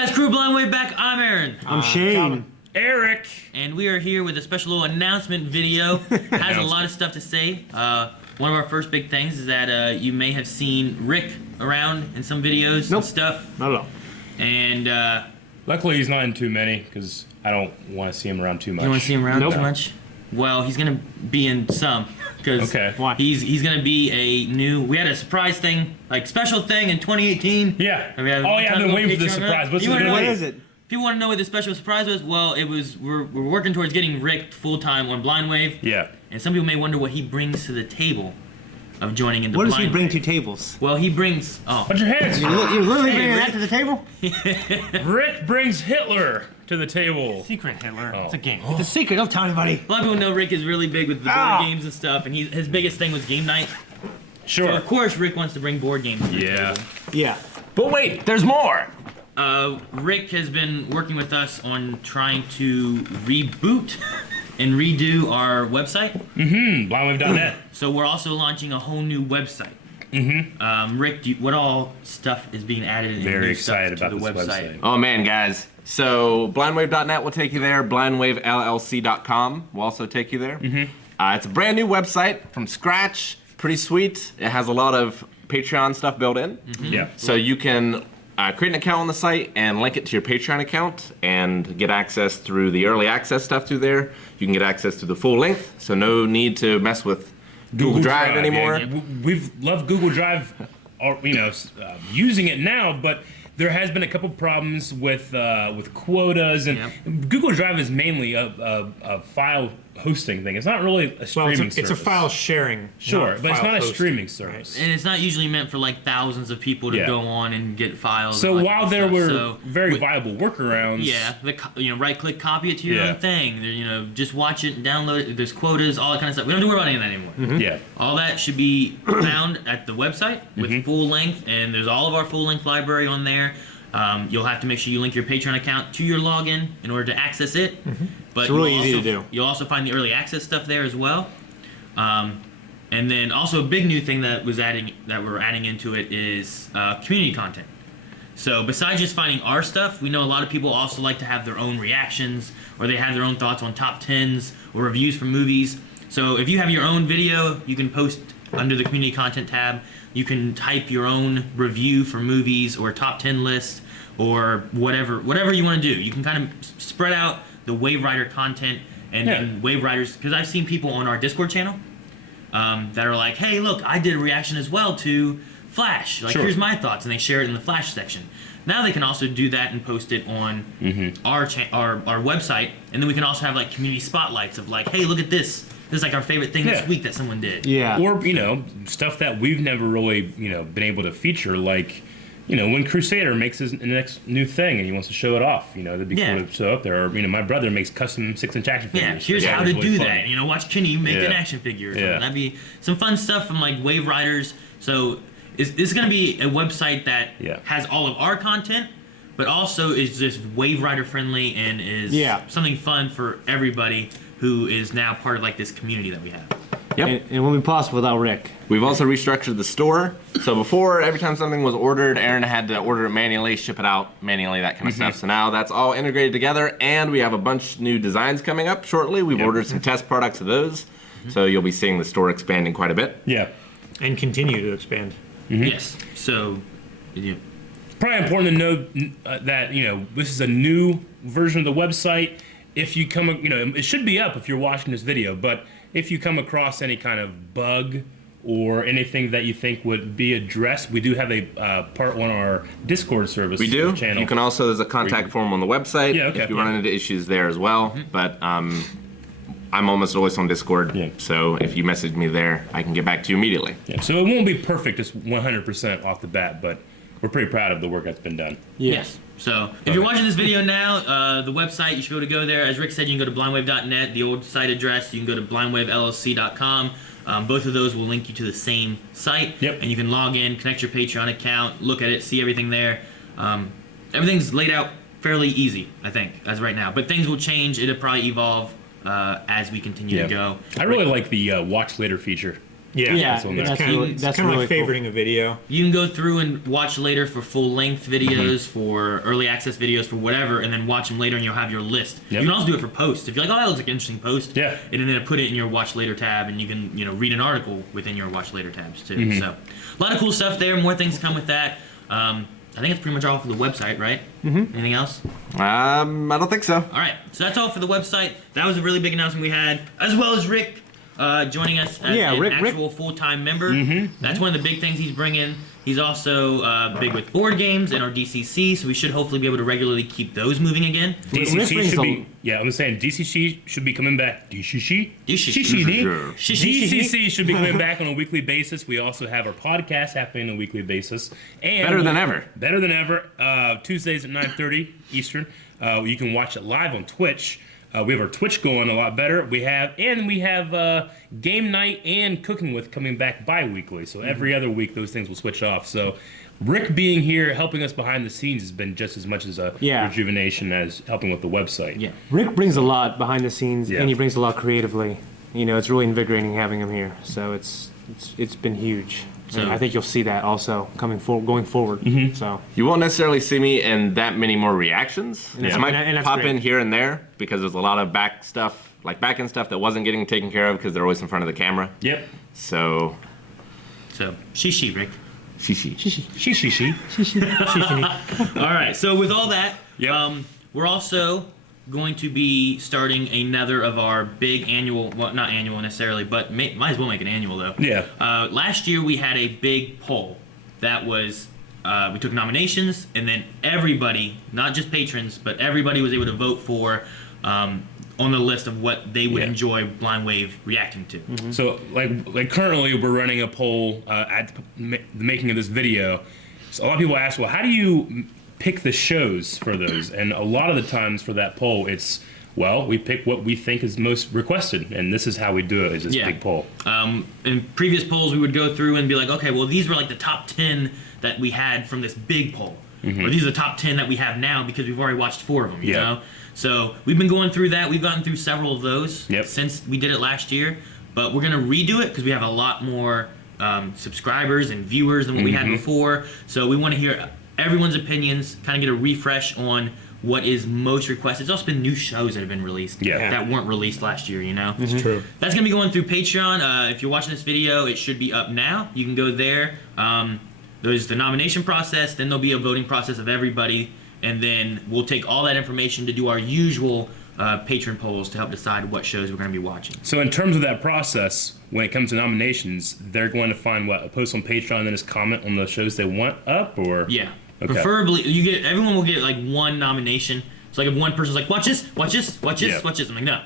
guys, Crew Blind Wave back. I'm Aaron. I'm Shane. Eric. And we are here with a special little announcement video. Has a lot of stuff to say. One of our first big things is that you may have seen Rick around in some videos and stuff. Not at all. And Luckily he's not in too many because I don't want to see him around too much. you want to see him around Nope. too much? Well, he's gonna be in some. Because Why? he's gonna be a new. We had a surprise thing, like special thing in 2018. Yeah. And we have Oh yeah, I've been waiting for this picture on surprise. that. What's You it wanna gonna know be? What is it? People want to know what the special surprise was. Well, it was we're working towards getting Rick full time on Blind Wave. Yeah. And some people may wonder what he brings to the table of joining in the What does Blind he bring Wave. to tables? Well, he brings. Oh. Put your hands. You're literally Hey, bringing Rick. that to the table? Rick brings Hitler to the table. Secret, Hitler. Oh. It's a game. It's a secret. Don't tell anybody. A lot of people know Rick is really big with the board games and stuff, and his biggest thing was game night. So Sure. of course, Rick wants to bring board games to the Yeah. table. Yeah. But wait, there's more. Rick has been working with us on trying to reboot and redo our website. Blindwave.net. So we're also launching a whole new website. Rick, what all stuff is being added and Very new stuff excited to about the this website? website. Oh man, guys. So blindwave.net will take you there. Blindwavellc.com will also take you there. It's a brand new website from scratch. Pretty sweet. It has a lot of Patreon stuff built in. Yeah. So you can create an account on the site and link it to your Patreon account and get access through the early access stuff through there. You can get access to the full length, so no need to mess with Google Drive anymore. Yeah. We've loved Google Drive, using it now, but there has been a couple problems with quotas, and Google Drive is mainly a file hosting thing. It's not really a Well, streaming it's a service. file sharing. Sure, not but it's file not a hosting. streaming service. And it's not usually meant for like thousands of people to Yeah. go on and get files. So and while that there stuff. were So very we- viable workarounds, Yeah, right-click, copy it to your Yeah. own thing. Just watch it, download it. There's quotas, all that kind of stuff. We don't have to worry about any of that anymore. yeah, All that should be found at the website with full length, and there's all of our full length library on there. You'll have to make sure you link your Patreon account to your login in order to access it. But It's really you'll easy also, to do. You'll also find the early access stuff there as well. And then also a big new thing that we're adding into it is community content. So besides just finding our stuff, we know a lot of people also like to have their own reactions, or they have their own thoughts on top 10s or reviews for movies. So if you have your own video, you can post under the community content tab. You can type your own review for movies or top 10 list or whatever you want to do. You can kind of spread out the Wave Rider content and Wave Riders, because I've seen people on our Discord channel that are like, hey, look, I did a reaction as well to Flash. Like, here's my thoughts, and they share it in the Flash section. Now they can also do that and post it on our website, and then we can also have like community spotlights of like, hey, look at this. This is like our favorite thing this week that someone did. Yeah. or stuff that we've never really been able to feature, like when Crusader makes his next new thing and he wants to show it off, that'd be cool to show up there. Or my brother makes custom 6-inch action Yeah, figures. here's how it's to really do fun. that. Watch Kenny make an Yeah. action figure. Or something. Yeah. That'd be some fun stuff from like Wave Riders. So it's going to be a website that has all of our content, but also is just Wave Rider friendly and is something fun for everybody who is now part of like this community that we have. Yep. And it won't be possible without Rick. We've also restructured the store. So before, every time something was ordered, Aaron had to order it manually, ship it out manually, that kind of stuff. So now that's all integrated together, and we have a bunch new designs coming up shortly. We've ordered some test products of those. So you'll be seeing the store expanding quite a bit. Yeah. And continue to expand. Yes. So, Probably important to know that this is a new version of the website. If you come, it should be up if you're watching this video. But if you come across any kind of bug or anything that you think would be addressed, we do have a part on our Discord service. We do. Channel. You can also, there's a contact form on the website if you run into issues there as well. But I'm almost always on Discord. Yeah. So if you message me there, I can get back to you immediately. Yeah, so it won't be perfect, just 100% off the bat, but we're pretty proud of the work that's been done. yes. So if you're watching this video now, the website, you should be able to go there. As Rick said, you can go to blindwave.net, the old site address. You can go to blindwavellc.com. Both of those will link you to the same site. Yep. And you can log in, connect your Patreon account, look at it, see everything there. Everything's laid out fairly easy, I think, as right now. But things will change. It'll probably evolve as we continue to go. I really like the watch later feature. Yeah, Yeah, So that's it's kind really, of that's like really cool. favoriting a video. You can go through and watch later for full length videos, for early access videos, for whatever, and then watch them later, and you'll have your list. Yep. You can also do it for posts. If you're like, oh, that looks like an interesting post, Yeah. and then put it in your watch later tab, and you can read an article within your watch later tabs too. So a lot of cool stuff there. More things come with that. I think it's pretty much all for the website, right? Anything else? I don't think so. All right, so that's all for the website. That was a really big announcement we had, as well as Rick joining us as Yeah, an Rick- actual full-time member. That's one of the big things he's bringing. He's also big with board games and our DCC, so we should hopefully be able to regularly keep those moving again. Rick DCC brings should a- be. Yeah, I'm saying DCC should be coming back. DCC. DCC. DCC should be coming back on a weekly basis. We also have our podcast happening on a weekly basis. And Better than ever. Better than ever. Tuesdays at 9:30 Eastern. You can watch it live on Twitch. We have our Twitch going a lot better. We have game night and cooking with coming back bi-weekly. So every other week those things will switch off. So Rick being here helping us behind the scenes has been just as much as a Yeah. rejuvenation as helping with the website. Yeah. Rick brings a lot behind the scenes, Yeah. and he brings a lot creatively. It's really invigorating having him here. So it's been huge. So- And I think you'll see that also going forward. So You won't necessarily see me in that many more reactions. that's- I might and that's pop great. in here and there because there's a lot of back end stuff that wasn't getting taken care of because they're always in front of the camera. Yep. So, So, shishi, Rick. shishi. All right, so with all that, Yep. we're also going to be starting another of our big annual, well, not annual necessarily, but might as well make it annual though. Yeah. Last year we had a big poll that was, we took nominations, and then everybody, not just patrons, but everybody was able to vote for on the list of what they would Yeah. enjoy Blind Wave reacting to. So, like currently, we're running a poll at the making of this video. So a lot of people ask, well, how do you pick the shows for those? And a lot of the times for that poll, it's, well, we pick what we think is most requested, and this is how we do it, is this Yeah. big poll. In previous polls, we would go through and be like, okay, well, these were like the top 10 that we had from this big poll. Or these are the top 10 that we have now because we've already watched 4 of them, you Yeah. know? So we've been going through that. We've gotten through several of those Yep. since we did it last year. But we're going to redo it because we have a lot more subscribers and viewers than what we had before. So we want to hear everyone's opinions, kind of get a refresh on what is most requested. There's also been new shows that have been released Yeah. that weren't released last year, you know? It's true. That's going to be going through Patreon. If you're watching this video, it should be up now. You can go there. There's the nomination process, then there'll be a voting process of everybody, and then we'll take all that information to do our usual patron polls to help decide what shows we're going to be watching. So in terms of that process, when it comes to nominations, they're going to find a post on Patreon and then just comment on the shows they want up, or? Yeah. Okay. Preferably, everyone will get like one nomination. So like if one person's like, watch this, watch this, watch this, Yeah. watch this, I'm like, no.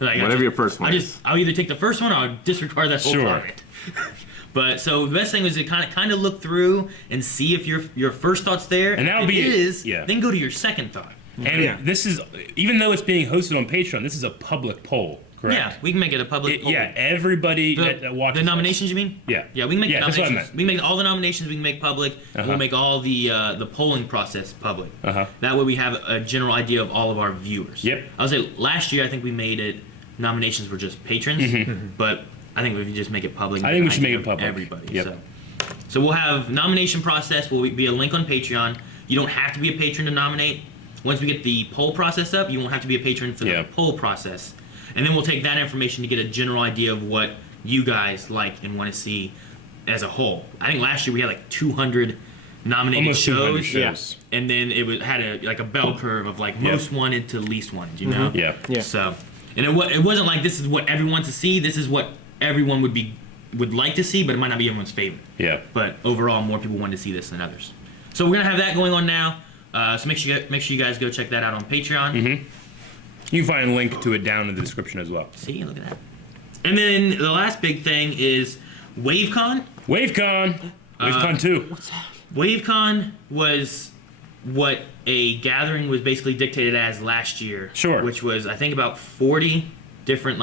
Like, Whatever your first one is. I'll either take the first one or I'll disregard that whole Sure. comment. But so the best thing is to kind of look through and see if your first thought's there. And that'll If be it it. is, Yeah. then go to your second thought. And Yeah. this is, even though it's being hosted on Patreon, this is a public poll, correct? Yeah, we can make it a public poll. Yeah, everybody that watches The us. nominations, you mean? Yeah. Yeah, we can make Yeah, the that's what I nominations. meant. We can make all the nominations. We can make public. And we'll Uh-huh. make all the polling process public. Uh-huh. That way we have a general idea of all of our viewers. Yep. I would say last year I think we made it nominations were just patrons, but I think if you just make it public, Mm-hmm. I think we an should make idea it of public. Everybody. Yep. So we'll have nomination process. Will be a link on Patreon. You don't have to be a patron to nominate. Once we get the poll process up, you won't have to be a patron for Yeah. the poll process. And then we'll take that information to get a general idea of what you guys like and want to see as a whole. I think last year we had like 200 nominated Almost 200 shows. shows. And then it had a bell curve of like most wanted to least wanted, you know? Yeah. Yeah. So, and it wasn't like this is what everyone wants to see. This is what everyone would like to see, but it might not be everyone's favorite. Yeah. But overall, more people want to see this than others. So we're gonna have that going on now. So make sure you guys go check that out on Patreon. You can find a link to it down in the description as well. See, look at that. And then the last big thing is WaveCon. WaveCon! WaveCon 2. WaveCon was what a gathering was basically dictated as last year. Sure. Which was, I think, about 40 different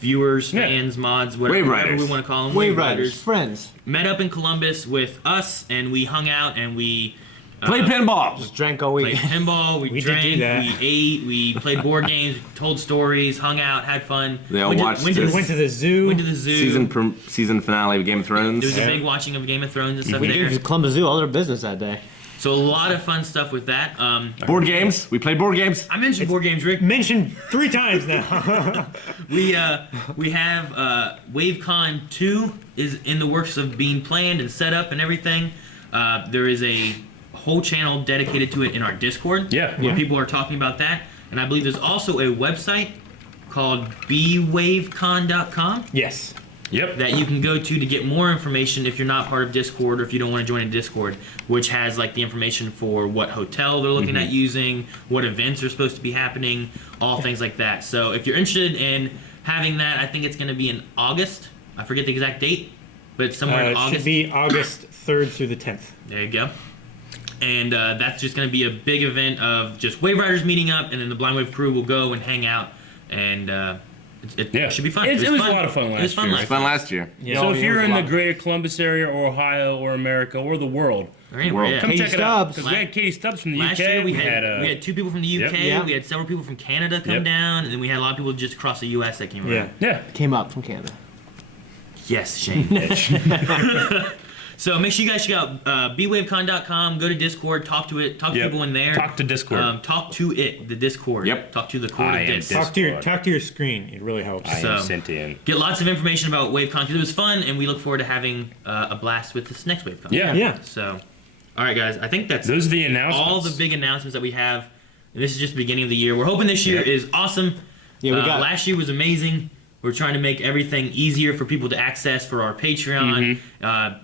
viewers, Yeah. fans, mods, Wave whatever riders. we want to call them. Wave Riders, friends. Met up in Columbus with us, and we hung out and we Play pinball. Just drank all Played week. pinball, we We did drank, do that. we ate, we played board games, told stories, hung out, had fun. They all went watched to, went, to this. the, Went to the zoo. went to the zoo. Season finale of Game of Thrones. There was a Yeah. big watching of Game of Thrones and stuff We there. gave Columbus Zoo all their business that day. So a lot of fun stuff with that. Board games. We played board games. I mentioned board games, Rick. Mentioned 3 times now. We have WaveCon 2 is in the works of being planned and set up and everything. There is a whole channel dedicated to it in our Discord. Yeah. Where Yeah. people are talking about that. And I believe there's also a website called bwavecon.com Yes. Yep. that you can go to get more information if you're not part of Discord or if you don't want to join a Discord, which has like the information for what hotel they're looking at using, what events are supposed to be happening, all things like that. So if you're interested in having that, I think it's going to be in August. I forget the exact date, but it's somewhere in It August. should be August 3rd through the 10th. There you go. And that's just going to be a big event of just Wave Riders meeting up, and then the Blind Wave crew will go and hang out, and it Yeah. should be fun. It was fun. a lot of fun It was last fun year. last Fun last year. Yeah. So Oh, if yeah, you're it was in a the lot. greater Columbus area or Ohio or America or the world, or anywhere. World. Yeah. come Katie check it out. Stubbs. Because we had Katie Stubbs from the Last UK. year we we had 2 people from the UK. Yep. Yeah. We had several people from Canada come Yep. down, and then we had a lot of people just across the US that came Yeah. around. yeah. Came up from Canada. Yes, Shane. So make sure you guys check out bwavecon.com. Go to Discord, talk to it, talk to Yep. people in there. Talk to Discord. Talk to it, the Discord. Yep. Talk to the core I of am Dis. Discord. Talk to your screen. It really helps. I So- am sentient. Get lots of information about WaveCon because it was fun, and we look forward to having a blast with this next WaveCon. Yeah. Yeah. So, all right, guys. I think that's Those are the announcements. all the big announcements that we have. And this is just the beginning of the year. We're hoping this year Yeah. is awesome. Yeah, we got. Last year was amazing. We're trying to make everything easier for people to access for our Patreon.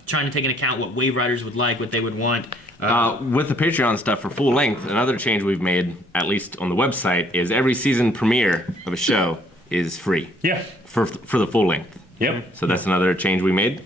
Trying to take into account what Wave Riders would like, what they would want. With the Patreon stuff for full length, another change we've made, at least on the website, is every season premiere of a show is free Yeah. for the full length. Yep. So that's another change we made.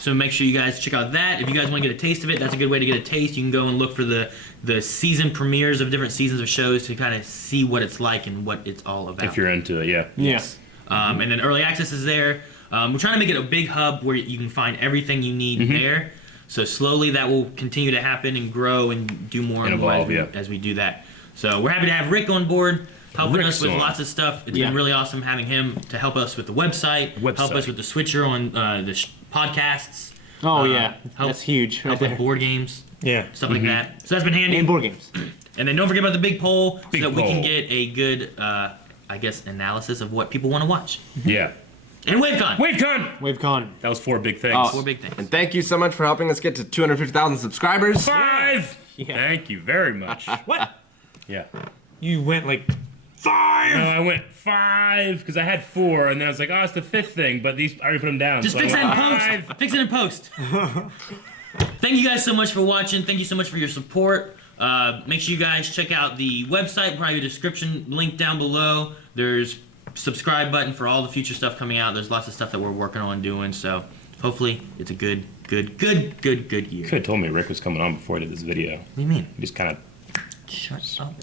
So make sure you guys check out that. If you guys want to get a taste of it, that's a good way to get a taste. You can go and look for the season premieres of different seasons of shows to kind of see what it's like and what it's all about. If you're into it, yeah. Yes. And then early access is there. We're trying to make it a big hub where you can find everything you need there. So slowly that will continue to happen and grow and do more and, And more evolve, as, yeah. as we do that. So we're happy to have Rick on board, helping Rick's us with on. lots of stuff. It's Yeah. been really awesome having him to help us with the website, help us with the switcher on the podcasts. Oh yeah, help- that's huge. Right Help with there. board games, Yeah. stuff like that. So that's been handy. And board games. And then don't forget about the big poll Big so that we can poll. get a good, I guess, analysis of what people want to watch. Yeah. And WaveCon! WaveCon! WaveCon. That was 4 big things. Oh. 4 big things. And thank you so much for helping us get to 250,000 subscribers. 5! Yeah. Thank you very much. What? Yeah. You went like 5. No, I went 5 because I had 4, and then I was like, oh, it's the 5th thing, but these I already put them down. Just so fix I it in went post. 5. Fix it in post. Thank you guys so much for watching. Thank you so much for your support. Make sure you guys check out the website. Probably a description link down below. There's subscribe button for all the future stuff coming out. There's lots of stuff that we're working on doing. So hopefully it's a good year. You could have told me Rick was coming on before I did this video. What do you mean? He just kind of Shut up.